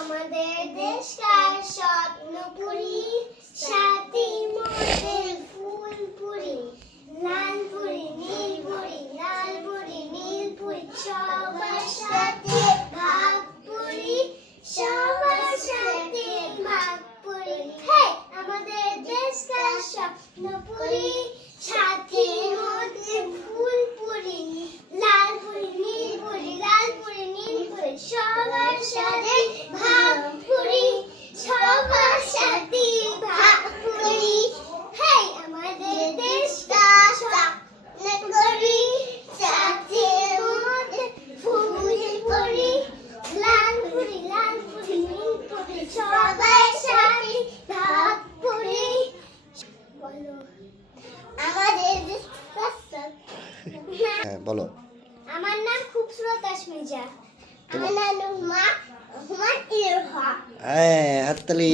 আমাদের দেশকার স্বপ্নপুরী সাথী মোদের ফুলপুরি লালপুরি নীলপুরি লালপুরি নীলপুরি সবার সাথে ভাগপুরি সবার সাথে ভাগপুরি হে আমাদের দেশকার স্বপ্নপুরী সাথী মোদের ফুলপুরি লালপুরি নীলপুরি লালপুরি নীলপুরি সবার সাথে ভাগপুরি সবার সাথে ভাগপুরি হে আমাদের দেশটা স্বপ্নপুরী সাথে মোদের ফুলপুরি লালপুরি লালপুরি নীলপুরি সবার সাথে ভাগপুরি বলো আমাদের দেশটা হ্যাঁ বলো। আমার নাম খুবসুরত আশমিজা। আমার নাম হুমা হুমান ইরফা। হ্যাঁ হাততালি।